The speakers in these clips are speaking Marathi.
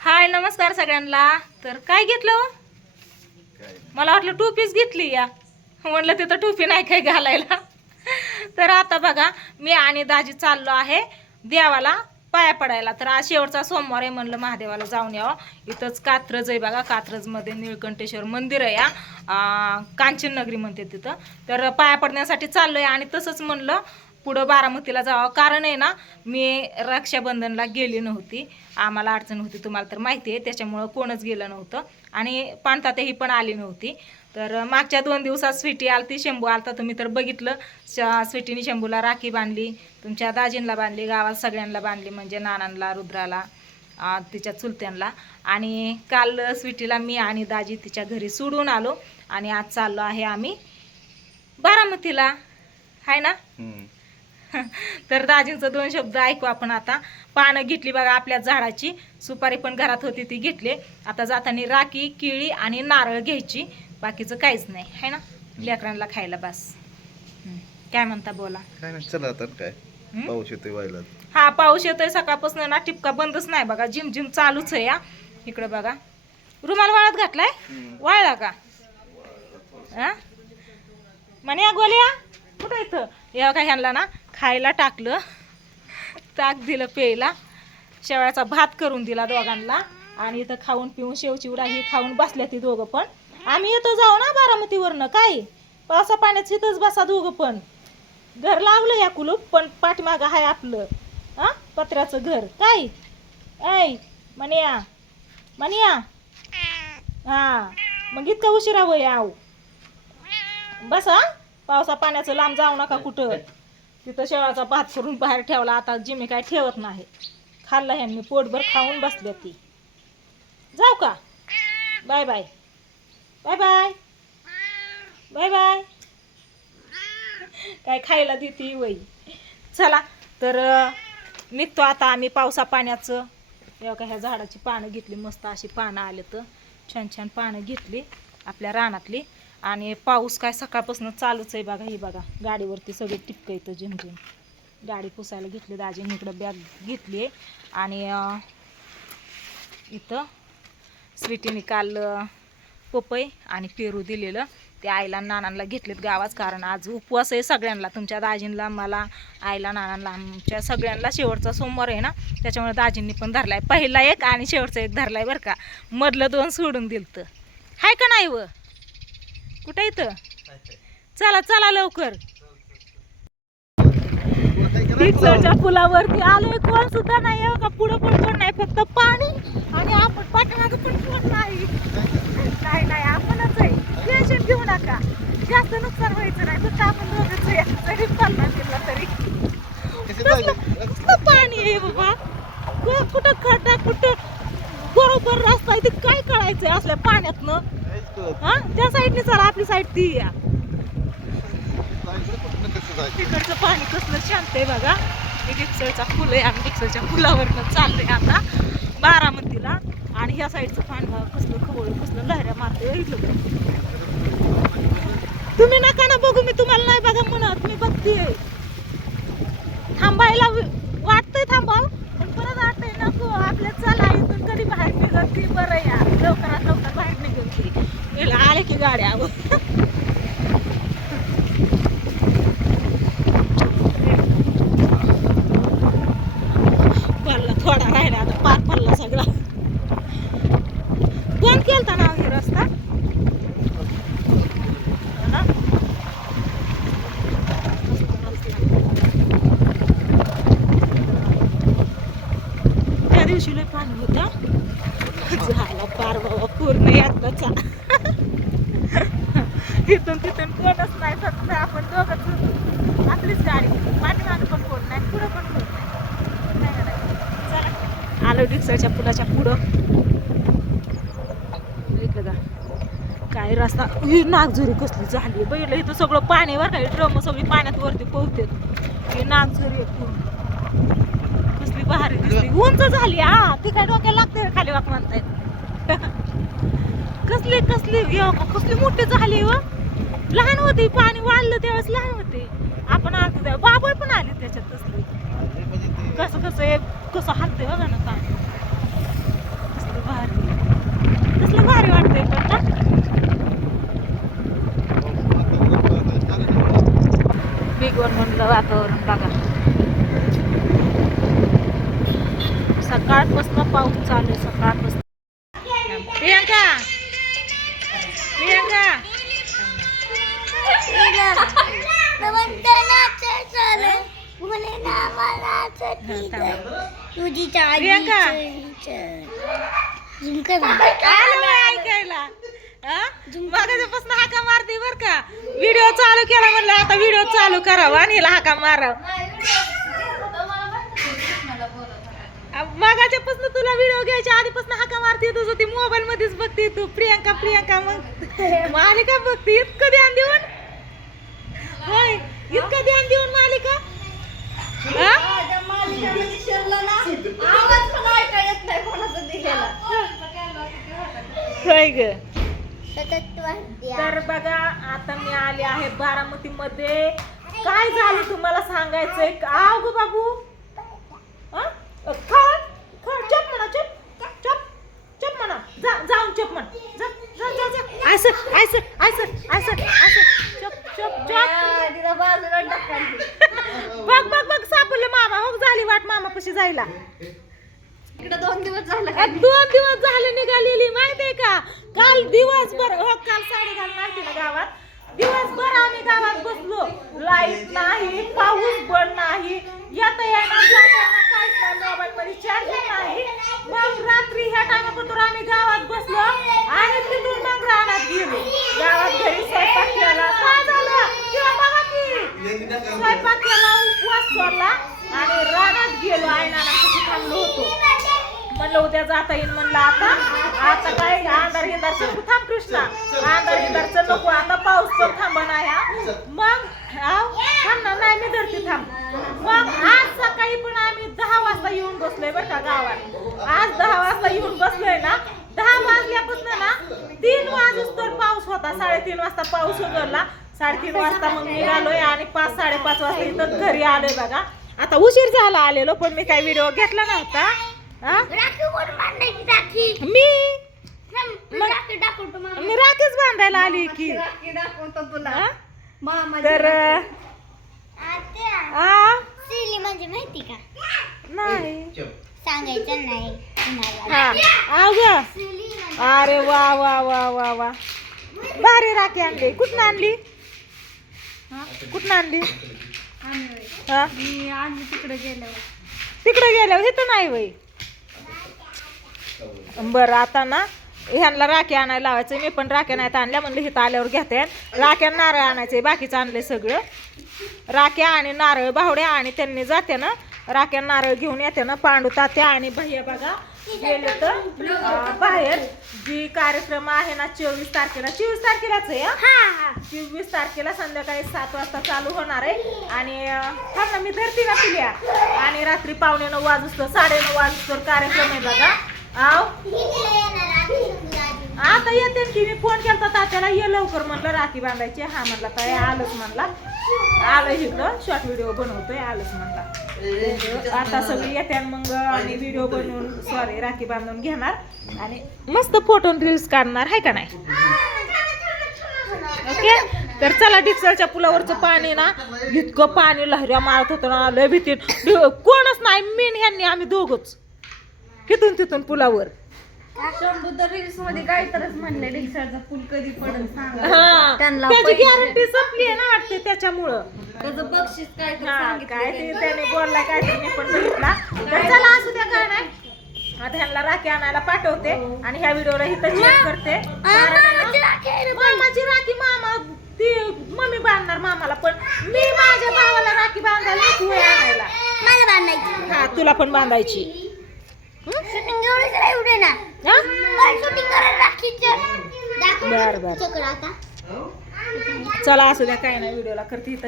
हाय नमस्कार सगळ्यांना. तर काय घेतलं हो? मला वाटलं टोपीच घेतली या. म्हणलं तिथं टोपी नाही काय घालायला. तर आता बघा मी आणि दाजी चाललो आहे देवाला पाया पडायला. तर आज शेवटचा सोमवार आहे, म्हणलं महादेवाला जाऊन यावं. इथंच कात्रज आहे बघा, कात्रजमध्ये निळकंठेश्वर मंदिर आहे या, कांचन नगरी म्हणते तिथं. तर पाया पडण्यासाठी चाललोय आणि तसंच म्हणलं पुढं बारामतीला जावं. कारण आहे ना, मी रक्षाबंधनला गेली नव्हती, आम्हाला अडचण होती तुम्हाला तर माहिती आहे, त्याच्यामुळं कोणच गेलं नव्हतं आणि पाणतातेही पण आली नव्हती. तर मागच्या 2 दिवसात स्वीटी आलती, शंभू आलता, तुम्ही तर बघितलं. स्वीटीने शंभूला राखी बांधली, तुमच्या दाजींला बांधली, गावात सगळ्यांना बांधली, म्हणजे नानांना, रुद्राला, तिच्या चुलत्यांना. आणि काल स्वीटीला मी आणि दाजी तिच्या घरी सोडून आलो आणि आज चाललो आहे आम्ही बारामतीला, हाय ना. तर दाजींचं 2 शब्द ऐकू आपण आता. पानं घेतली बघा आपल्या झाडाची, सुपारी पण घरात होती ती घेतली. आता जाताना राखी, केळी आणि नारळ घ्यायची, बाकीचं काहीच नाही, है ना, लेकरांना खायला बस. काय म्हणता बोला. काय नाही, चला आता काय पाऊस येतोय व्हायला. हा पाऊस येतोय सकाळपासून ना, टिपका बंदच नाही बघा, झिमझिम चालूच आहे या. इकडे बघा रुमाल वाळत घातलाय, वाळला का हा म्हणे या गोल्या कुठं इथं या का. ह्यांना ना खायला टाकलं, ताक दिलं प्यायला, शेवळ्याचा भात करून दिला दोघांना आणि इथं खाऊन पिऊन शेवचिवडा ही खाऊन बसल्या ती दोघं पण. आम्ही इथं जाऊ ना बारामतीवरनं, काय पावसा पाण्यात इथंच बसा दोघं पण. घर लावलं या कुलूप, पण पाठीमागं आहे आपलं हा पत्र्याचं घर. काय ऐ म्हणया म्हणया हा मग इतका उशिरा वय आव बसा. पावसा पाण्याचं लांब जाऊ नका कुठं. तिथं शेवाचा भात करून बाहेर ठेवला, आता जिमी काय ठेवत नाही, खाल्ला ह्यांनी पोटभर खाऊन बसल्या ती. जाऊ का, bye bye bye bye bye bye. काय खायला देते वय. चला तर निघतो आता आम्ही पावसा पाण्याचं. तेव्हा का ह्या झाडाची पानं घेतली, मस्त अशी पानं आले तर छान छान पानं घेतली आपल्या रानातली. आणि पाऊस काय सकाळपासून चालूच आहे बघा. ही बघा गाडीवरती सगळे टिपकं येतं झिमझिम. गाडी पुसायला घेतली दाजीने, इकडं बॅग घेतली. आणि इथं स्वीटीने काल पपई आणि पेरू दिलेलं, ते आईला नानांना घेतलेत गावात, कारण आज उपवास आहे सगळ्यांना, तुमच्या दाजींला, मला, आईला, नानांना, आमच्या सगळ्यांना शेवटचा सोमवार आहे ना, त्याच्यामुळे दाजींनी पण धरलाय. पहिला एक आणि शेवटचा एक धरलाय बरं का, मधलं 2 सोडून दिलं तर. हाय का नाही व कुठं इथं. चला चला लवकर. पिक्चरच्या पुलावरती आलोय, कोण सुद्धा नाही का, पुढं पण कोण नाही, फक्त पाणी आणि आपण पाठीमागं पण कोण नाही. नाही नाही आपणच आहे, टेन्शन घेऊ नका, जास्त नुकसान व्हायचं नाही, फक्त आपण दोघंच आहे. जरी पडला गेला तरी कसलं पाणी आहे बाबा, कुठं खड्डा कुठं बरोबर रस्ता आहे, ते काय कळायचंय असल्या पाण्यातनं. हा त्या साईडने चला, आपली साईड ती या. तिकडचं पाणी कसलं शांत आहे बघा. हे डिक्सलचा पूल आहे, आम्ही डिक्सलच्या पुलावरनं चाललोय आता बारामतीला. आणि ह्या साईडचं पाणी बघा कसलं खवळ, कसलं लहऱ्या मारतोय. तुम्ही नका ना बघू, मी तुम्हाला नाही बघा म्हणत, मी बघते. थांबायला वाटतंय थांबाव, पण परत वाटतंय नको आपल्या, चला इथून कधी बाहेर निघत ती बरं या, लवकरात लवकर बाहेर निघत ती. आले की गाड्या पडला, थोडा राहिला आता, पार पडला सगळा. बंद केलता ना हे रस्ता ना. त्या दिवशी लय पाणी होतं, झाला पार बाबा पूर्ण यातलाचा. इथून तिथून कोणच नाही, फक्त आपण दोघंच, आपलीच गाडी, पाठीमागं पण कोण नाही, पुढं पण कोण नाही. चला आलो डिक्सलच्या पुलाच्या पुढं. इकडं का काय रस्ता, ही नागझोरी कसली झाली बैल, इथं सगळं पाणी वर काय, ड्रम सगळी पाण्यात वरती पोहतात. ही नागझोरी कसली भारी दिसली, उंच झाली. हा ती काय डोक्याला लागते खाली वाक म्हणतायत. कसली कसली कसली मोठी झाली व. लहान होती, पाणी वाढलं त्यावेळेस लहान होते, आपण आलतो तेव्हा बाबळ पण आले त्याच्यात. कसली कसं कसं एक कसं हलते बघा ना पाणी. दोन म्हणलं वातावरण बघा. सकाळपासून पाऊस चालू आहे, सकाळपासून. प्रियंका प्रियंका ऐकायला मागापासून हाका मारते बर का. व्हिडिओ चालू केला म्हणलं आता व्हिडिओ चालू करावा आणि हिला हाका माराव. मागाच्यापासून तुला व्हिडिओ घ्यायच्या आधीपासून हाका मारते. तुझं ती मोबाईल मध्येच बघते तू प्रियंका प्रियंका. मग मालिका बघते इतकं ध्यान देऊन. होय इतकं ध्यान देऊन मालिका. होय ग. तर बघा आता मी आले आहे बारामती मध्ये. काय झालं तुम्हाला सांगायचंय. आव ग बाबू चप म्हणा चप चप चप म्हणा. जाऊन चप म्हण. असं असं असं असं असं चप चप चप. बघ बघ बघ सापडलं मामा. हो झाली वाट मामा पशी जायला. 2 दिवस झाले 2 दिवस झाले निघालेली माहितीये का. काल दिवसभर काल साडी घालून आलती ना गावात. दिवसभर आम्ही गावात बसलो. लाईट नाही, पाऊस पण नाही, येता येणार जाताना काहीच नाही, मोबाईल मध्ये चार्जिंग नाही. मग रात्री ह्या टायमापर्यंत आम्ही गावात बसलो आणि तिथून मग रानात गेलो. गावात घरी स्वयंपाक केला. काय झालं तेव्हा बघा की स्वयंपाक केला, उपवास सोडला आणि रानात गेलो. आईनाला कशी थांबलो होतो. म्हणलं उद्या जाता येईल. म्हणलं आता काय अंधार हिंदारचं थांब कृष्णा. अंधार हिंदारचं नको आता. पाऊस पण थांबा नाही. मग थांब ना. नाही मी धरते थांब. मग आज सकाळी पण आम्ही 10 वाजता येऊन बसलोय बरं का गावात. आज 10 वाजता येऊन बसलोय ना. 10 वाजल्यापासून ना 3 वाजूस तर पाऊस होता. 3:30 वाजता पाऊस उघडला. 3:30 वाजता मग निघालोय आणि 5 साडेपाच वाजता इथं घरी आलोय बघा. आता उशीर झाला आलेलो पण मी काही व्हिडिओ घेतला नव्हता. मी राखीच बांधायला आली की. तर म्हणजे माहिती का नाही सांगायचं नाही. अरे वा वा वा वा वा भारी राखी आणली. कुठून आणली. कुठून आणली. तिकडे गेल्यावर इथं नाही वय. बरं आता ना ह्यांना राखी आणायला लावायचं. मी पण राख्या नाहीत आणल्या म्हणलं इथं आल्यावर घेते. राख्या नारळ आणायचे. बाकीचं आणले सगळं. राख्या आणि नारळ बावड्या आणि त्यांनी जाते ना राख्या नारळ घेऊन येते ना. पांडू तात्या आणि भैया बघा गेले तर बाहेर. जी कार्यक्रम आहे ना 24 तारखेला. 24 तारखेलाच आहे. 24 तारखेला संध्याकाळी 7 वाजता चालू होणार आहे. आणि थांब ना मी धरती ना पिल्या. आणि रात्री 9:15 वाजतो 9:30 वाजतो कार्यक्रम आहे बघा. आता येते की. मी फोन केला तात्याला ये लवकर म्हणलं राखी बांधायची. हा म्हणला काय आलंच म्हणला. आलं इकडं शॉर्ट व्हिडिओ बनवतोय आलंच म्हणला. आता सगळी येते मग आणि व्हिडिओ बनवून राखी बांधून घेणार आणि मस्त फोटो रील्स काढणार आहे का नाही. ओके तर चला. डिक्सलच्या पुलावरचं पाणी ना इतकं पाणी लहऱ्या मारत होतं ना. लय भीती. कोणच नाही मीन ह्यांनी आम्ही दोघंच तिथून पुलावर. रील्स मध्ये काहीतरीच म्हणले डिक्सरचा पूल कधी पडेल सांगा. त्याची गॅरंटी संपली आहे ना वाटते त्याच्यामुळं. त्याचं बक्षीस काय काय ते त्याने बोलला काय ते मी पण बघितला. तर चला असू द्या काय नाही. आता ह्यांना राखी आणायला पाठवते आणि ह्या व्हिडिओला इथं शेअर करते. मामाची राखी मामा ती मम्मी बांधणार मामाला. पण मी माझ्या भावाला राखी बांधायला नको आणायला. मला बांधायची. हा तुला पण बांधायची. शूटिंग एवढे ना. शूटिंग करायला राखीचं. बर बर आता चला असू द्या काय नाही. व्हिडिओला करते इथं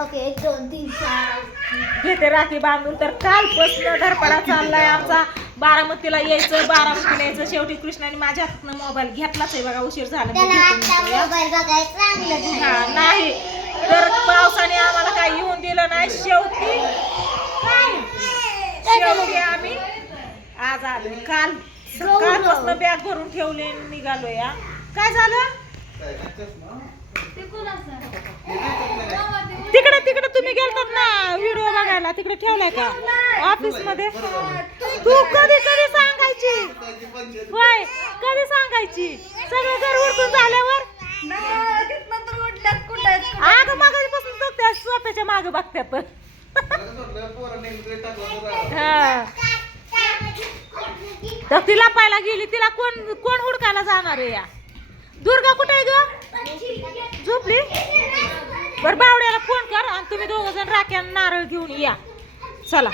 ओके 1 2 3 4 घेते राखी बांधून. तर कालपासून धरपडा चाललाय आमचा. बारामतीला यायचं. शेवटी कृष्णाने माझ्या हातनं मोबाईल घेतलाच आहे बघा. उशीर झाला नाही तर पावसाने आम्हाला काय येऊन दिलं नाही. शेवटी आम्ही आज आलोय. कालपासून बॅग भरून ठेवले निघालोय. काय झालं ते कोणाचं? तिकडे तिकडे तुम्ही गेलतात ना व्हिडिओ बघायला, तिकडे ठेवलाय का ऑफिस मध्ये? तू कधी कधी सांगायची होय, कधी सांगायची? सगळं घर उरकून झाल्यावर नाही, तिथनं तर उठल्यात कुठं आहेत? आग मागापासून तो त्या सोप्याच्या मागे बघत्यात. हा. तर तिला पाहायला गेली, तिला कोण कोण हुडकायला जाणार आहे या? दुर्गा कुठे आहे ग? झोपली? बर बावड्याला फोन कर आणि तुम्ही दोघ जण राख्या नारळ घेऊन या. चला.